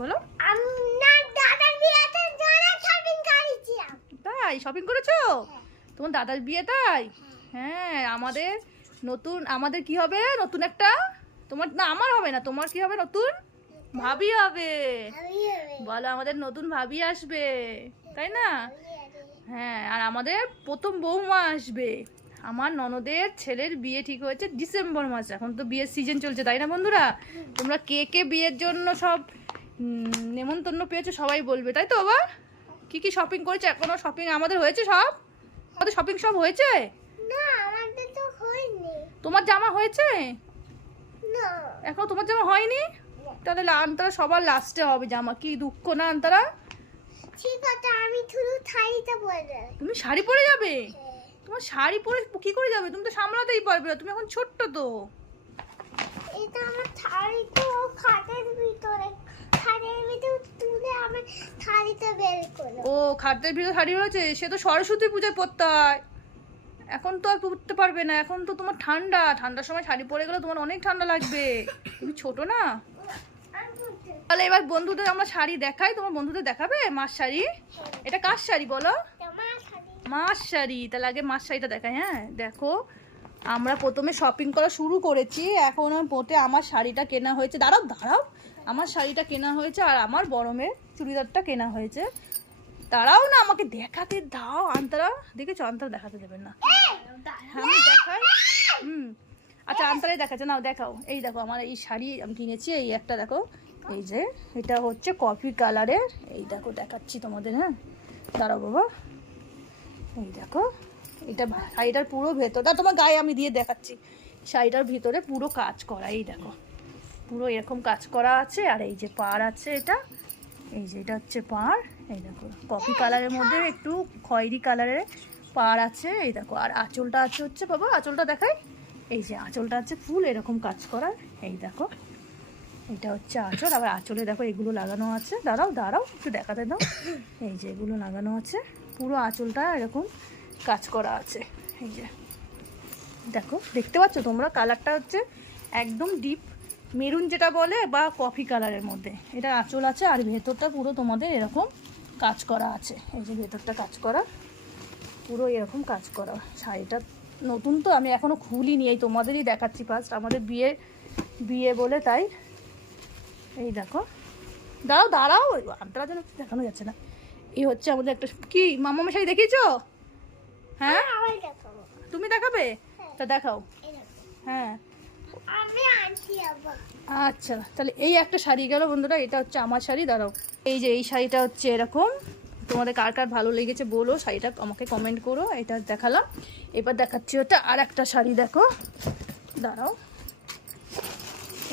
বলো। তাই শপিং করেছো তোমার দাদার বিয়েটাই? হ্যাঁ, আমাদের কি হবে, নতুন একটা, তোমার না আমার হবে না, তোমার কি হবে, নতুন ভাবি হবে। বলো, আমাদের নতুন ভাবি আসবে, তাই না? হ্যাঁ, আর আমাদের প্রথম বৌমা আসবে। আমার ননদের ছেলের বিয়ে ঠিক হয়েছে ডিসেম্বর মাসে, এখন তো বিয়ের সিজন চলছে, তাই না বন্ধুরা? তোমরা কে কে বিয়ের জন্য সব নেমন্তন্ন পেয়েছো সবাই বলবে, তাই তো বাবা? কি কি শপিং করেছে? এখনো শপিং আমাদের হয়েছে সব? আমাদের শপিং সব হয়েছে? না, আমাদের তো হয়নি। তোমার জামা হয়েছে? না। এখনো তোমার জামা হয়নি? তাহলে আনতারা সবার লাস্টে হবে জামা, কি দুঃখ না আনতারা। ঠিক আছে, আমি শুধু শাড়িটা পরে। তুমি শাড়ি পরে যাবে? তোমার শাড়ি পরে কি করে যাবে? তুমি তো সামলাতেই পারবে না, তুমি এখন ছোট্ট তো। এটা আমার শাড়ি তো খাটের ভিতরে, খাটের ভিতরে তুলে আমার শাড়িটা বের করো। ও, খাটের ভিতরে শাড়ি রয়েছে, সে তো সরস্বতী পূজায় পরতে হয়, এখন তো আর পরতে পারবে না, এখন তো তোমার ঠান্ডার সময় শাড়ি পরে গেলে তোমার অনেক ঠান্ডা লাগবে, তুমি ছোট না। তাহলে এবার বন্ধুদের আমরা শাড়ি দেখাই, তোমার বন্ধুদের দেখাবে মার শাড়ি। এটা কার শাড়ি বলো? মার শাড়ি। তাহলে আগে মার শাড়িটা দেখাই। হ্যাঁ দেখো, আমরা প্রথমে শপিং করা শুরু করেছি, এখন পোটে আমার শাড়িটা কেনা হয়েছে। দাঁড়াও দাঁড়াও, আমার শাড়িটা কেনা হয়েছে আর আমার বরমের চুড়িদারটা কেনা হয়েছে। তারাও না, আমাকে দেখাতে দাও। আন্তরা দেখেছো? আন্তরা দেখাতে দেবেন না, আমি দেখাই। আচ্ছা, আন্তরাই দেখাচ্ছে, নাও দেখাও। এই দেখো, আমার এই শাড়ি আমি কিনেছি, এই একটা দেখো, এই যে এটা হচ্ছে কফি কালারের, এই দেখো দেখাচ্ছি তোমাদের। হ্যাঁ দাঁড়াও বাবা, এই দেখো, এটা শাড়িটার পুরো ভেতরটা তোমার গায়ে আমি দিয়ে দেখাচ্ছি। শাড়িটার ভিতরে পুরো কাজ করা, এই দেখো পুরো এরকম কাজ করা আছে। আর এই যে পাড় আছে, এটা এই যে এটা হচ্ছে পাড়, এই দেখো কফি কালারের মধ্যে একটু খয়েরি কালারের পাড় আছে, এই দেখো। আর আঁচলটা আছে হচ্ছে, বাবা আঁচলটা দেখাই, এই যে আঁচলটা আছে ফুল এরকম কাজ করা, এই দেখো এটা হচ্ছে আঁচল। আবার আঁচলে দেখো এগুলো লাগানো আছে, দাঁড়াও দাঁড়াও একটু দেখাতে দাও, এই যে এগুলো লাগানো আছে, পুরো আঁচলটা এরকম কাজ করা আছে। এই যে দেখো, দেখতে পাচ্ছ তোমরা? কালারটা হচ্ছে একদম ডিপ মেরুন যেটা বলে, বা কফি কালারের মধ্যে এটা আঁচল আছে। আর ভেতরটা পুরো তোমাদের এরকম কাজ করা আছে, এই যে ভেতরটা কাজ করা, পুরো এরকম কাজ করা। শাড়িটা নতুন তো, আমি এখনও খুলিনি, এই তোমাদেরই দেখাচ্ছি ফার্স্ট, আমাদের বিয়ে বলে তাই। এই দেখো, দাঁড়াও দাঁড়াও, আন্তরা যেন দেখানো যাচ্ছে না। এই হচ্ছে আমাদের একটা, কি মামা শাড়ি দেখিয়েছো? হ্যাঁ তুমি দেখাবে? তা দেখাও। হ্যাঁ আচ্ছা, তাহলে এই একটা শাড়ি গেল বন্ধুরা, এটা হচ্ছে আমার শাড়ি। দাঁড়াও, এই যে এই শাড়িটা হচ্ছে এরকম, তোমাদের কার কার ভালো লেগেছে বলো, শাড়িটা আমাকে কমেন্ট করো। এটা দেখালাম, এবার দেখাচ্ছি ওটা আর একটা শাড়ি। দেখো দাঁড়াও,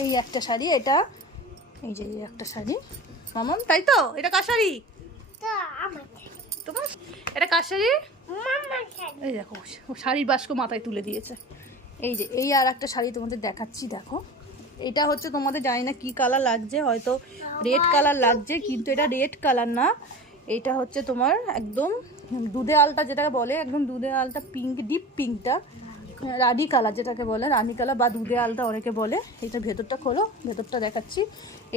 এই একটা শাড়ি, এটা এই যে একটা শাড়ি মামন, তাই তো? এটা কার শাড়ি? তোমার? এটা কার শাড়ি? এই দেখো, শাড়ির বাস্ক মাথায় তুলে দিয়েছে। এই যে এই আর একটা শাড়ি তোমাদের দেখাচ্ছি, দেখো এটা হচ্ছে তোমাদের জানি না কি কালার লাগছে, হয়তো রেড কালার লাগছে, কিন্তু এটা রেড কালার না, এটা হচ্ছে তোমার একদম দুধে আলটা যেটাকে বলে, একদম দুধে আলটা পিঙ্ক, ডিপ পিঙ্কটা, রানি কালার যেটাকে বলে, রানি কালার বা দুধে আলটা অনেকে বলে। এটা ভেতরটা খোলো, ভেতরটা দেখাচ্ছি।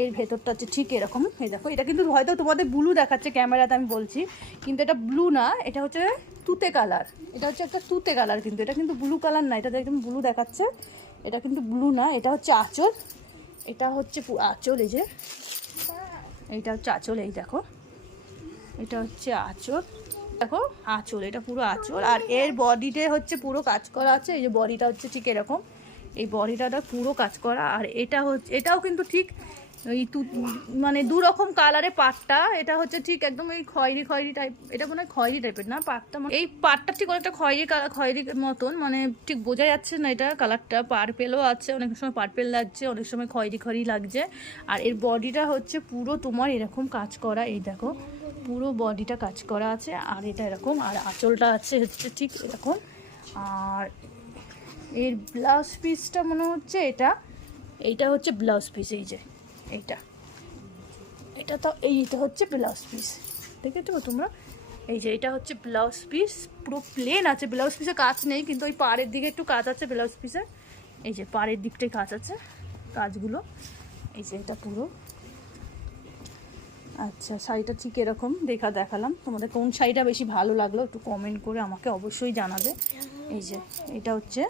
এর ভেতরটা হচ্ছে ঠিক এরকম, এই দেখো। এটা কিন্তু হয়তো তোমাদের ব্লু দেখাচ্ছে ক্যামেরাতে, আমি বলছি, কিন্তু এটা ব্লু না, এটা হচ্ছে তুতে কালার। এটা হচ্ছে একটা তুতে কালার, কিন্তু এটা কিন্তু ব্লু কালার না, এটা একদম ব্লু দেখাচ্ছে, এটা কিন্তু ব্লু না। এটা হচ্ছে আঁচল, এটা হচ্ছে আঁচল, এই যে এইটা হচ্ছে আঁচল, এই দেখো এটা হচ্ছে আঁচল, দেখো আঁচল, এটা পুরো আঁচল। আর এর বডিতে হচ্ছে পুরো কাজ করা আছে, এই যে বডিটা হচ্ছে ঠিক এরকম, এই বডিটাটা পুরো কাজ করা। আর এটা হচ্ছে, এটাও কিন্তু ঠিক ওই মানে দু রকম কালারে পাটটা, এটা হচ্ছে ঠিক একদম এই খয়েরি খয়েরি টাইপ, এটা মনে হয় খয়েরি টাইপের না পাটটা, এই পাটটা ঠিক অনেকটা খয়েরি খয়েরি মতন, মানে ঠিক বোঝা যাচ্ছে না এটা কালারটা। পার্পেলও আছে, অনেক সময় পার্পেল লাগছে, অনেক সময় খয়েরি খয়েরি লাগছে। আর এর বডিটা হচ্ছে পুরো তোমার এরকম কাজ করা, এই দেখো পুরো বডিটা কাজ করা আছে। আর এটা এরকম, আর আঁচলটা আছে হচ্ছে ঠিক এরকম। আর এর ব্লাউজ পিসটা মনে হচ্ছে এইটা হচ্ছে ব্লাউজ পিস, এই যে এটা তো এইটা হচ্ছে ব্লাউজ পিস, দেখেছো তোমরা? এই যে এটা হচ্ছে ব্লাউজ পিস, পুরো প্লেন আছে, ব্লাউজ পিসে কাজ নেই, কিন্তু ওই পাড়ের দিকে একটু কাজ আছে ব্লাউজ পিসে, এই যে পাড়ের দিকটাই কাজ আছে কাজগুলো। এই যে এটা পুরো আচ্ছা, শাড়িটা ঠিক এরকম দেখালাম। তোমাদের কোন শাড়িটা বেশি ভালো লাগলো একটু কমেন্ট করে আমাকে অবশ্যই জানাবে। এই যে এটা হচ্ছে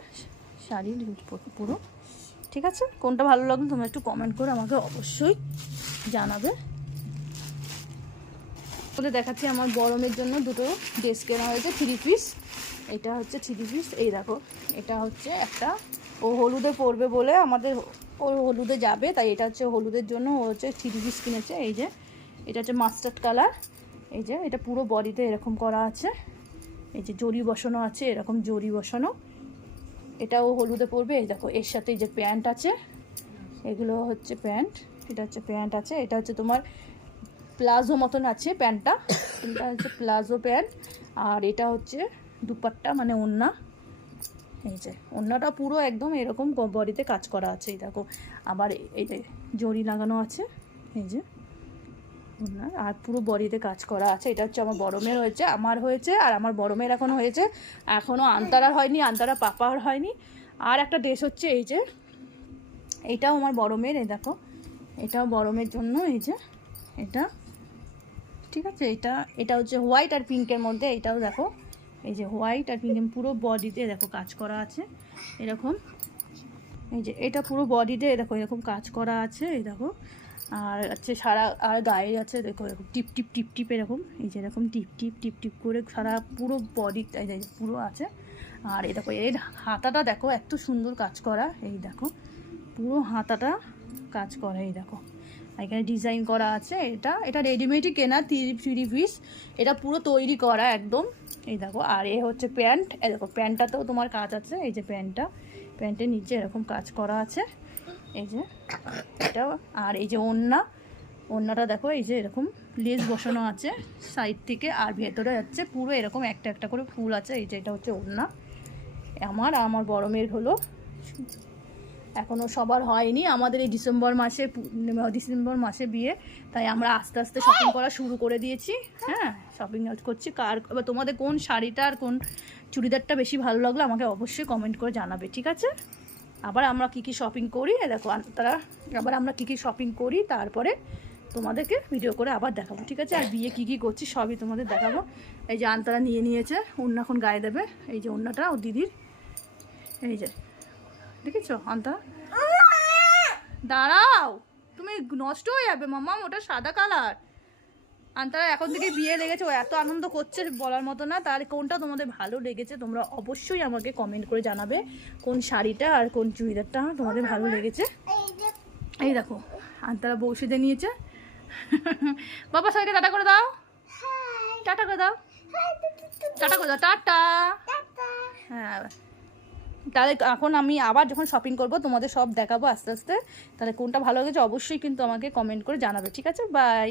শাড়ির পুরো, ঠিক আছে? কোনটা ভালো লাগলো তোমরা একটু কমেন্ট করে আমাকে অবশ্যই জানাবে। বলে দেখাচ্ছি আমার গরমের জন্য দুটো ড্রেস কেনা হয়েছে, 3 পিস। এটা হচ্ছে 3 পিস। এই দেখো, এটা হচ্ছে একটা, ও হলুদে পরবে বলে আমাদের, ও হলুদে যাবে তাই এটা হচ্ছে হলুদের জন্য ও হচ্ছে 3 পিস কিনেছে। এই যে এটা হচ্ছে মাস্টার্ড কালার। এই যে এটা পুরো বডিতে এরকম করা আছে, এই যে জরি বসানো আছে, এরকম জরি বসানো। এটাও হলুদে পরবে। এই দেখো এর সাথে এই যে প্যান্ট আছে, এগুলো হচ্ছে প্যান্ট। এটা হচ্ছে প্যান্ট আছে, এটা হচ্ছে তোমার প্লাজো মতন আছে প্যান্টটা, এটা হচ্ছে প্লাজো প্যান্ট। আর এটা হচ্ছে দুপাট্টা মানে ওড়না। এই যে ওড়নাটা পুরো একদম এরকম বডিতে কাজ করা আছে। এই দেখো আবার এই যে জরি লাগানো আছে, এই যে ওড়না, আর পুরো বডিতে কাজ করা আছে। এটা হচ্ছে আমার বড় মেয়ের হয়েছে, আমার হয়েছে, আর আমার বড় মেয়ের এখনও হয়েছে, এখনও আন্তারার হয়নি, আন্তারা পাপার হয়নি। আর একটা ড্রেস হচ্ছে এই যে, এইটাও আমার বড় মেয়ের। এই দেখো এটাও বড় মেয়ের জন্য। এই যে এটা, ঠিক আছে? এটা হচ্ছে হোয়াইট আর পিঙ্কের মধ্যে। এটাও দেখো এই যে হোয়াইট আর পিঙ্কের পুরো বডিতে দেখো কাজ করা আছে এরকম। এই যে এটা পুরো বডিতে দেখো এরকম কাজ করা আছে, এই দেখো। আর আছে সারা, আর গায়ে আছে দেখো এরকম টিপ টিপ টিপ টিপ এরকম, এই যে এরকম টিপ টিপ টিপ টিপ করে সারা পুরো বডি পুরো আছে। আর এই দেখো এর হাতাটা দেখো এত সুন্দর কাজ করা, এই দেখো পুরো হাতাটা কাজ করা, এই দেখো এখানে ডিজাইন করা আছে। এটা রেডিমেডই কেনা 3 পিস, এটা পুরো তৈরি করা একদম। এই দেখো আর এ হচ্ছে প্যান্ট, এই দেখো প্যান্টটাতেও তোমার কাজ আছে, এই যে প্যান্টের নিচে এরকম কাজ করা আছে, এই যে এটা। আর এই যে ওড়নাটা দেখো এই যে এরকম লেস বসানো আছে সাইড থেকে, আর ভেতরে যাচ্ছে পুরো এরকম একটা একটা করে ফুল আছে। এই যে এটা হচ্ছে ওড়না আমার বড় মেয়ের হলো, এখনও সবার হয়নি। আমাদের এই ডিসেম্বর মাসে বিয়ে, তাই আমরা আস্তে আস্তে শপিং করা শুরু করে দিয়েছি। হ্যাঁ, শপিং করছি। এবার তোমাদের কোন শাড়িটা আর কোন চুড়িদারটা বেশি ভালো লাগলো আমাকে অবশ্যই কমেন্ট করে জানাবে, ঠিক আছে? আবার আমরা কী কী শপিং করি দেখো আবার আমরা কী কী শপিং করি তারপরে তোমাদেরকে ভিডিও করে আবার দেখাবো, ঠিক আছে? আর বিয়ে কী কী করছি সবই তোমাদের দেখাবো। এই যে আন্তারা নিয়েছে ওড়না, এখন গায়ে দেবে। এই যে ওড়নাটা ও দিদির, এই যে দেখেছো আন্তা, দাঁড়াও তুমি নষ্ট হয়ে যাবে মাম্মা, ওটা সাদা কালার। আন্তারা এখন থেকে বিয়ে লেগেছে, ও এত আনন্দ করছে বলার মতো না। তার কোনটা তোমাদের ভালো লেগেছে তোমরা অবশ্যই আমাকে কমেন্ট করে জানাবে, কোন শাড়িটা আর কোন চুড়িদারটা তোমাদের ভালো লেগেছে। এই দেখো আন্তারা বউ সেজে নিয়েছে। বাবা সবাইকে টাটা করে দাও, টাটা করে দাও, টাটা করে দাও, টাটা। হ্যাঁ, তাহলে এখন আমি আবার যখন শপিং করব তোমাদের সব দেখাবো আস্তে আস্তে। তাহলে কোনটা ভালো লেগেছে অবশ্যই কিন্তু আমাকে কমেন্ট করে জানাবে, ঠিক আছে? বাই।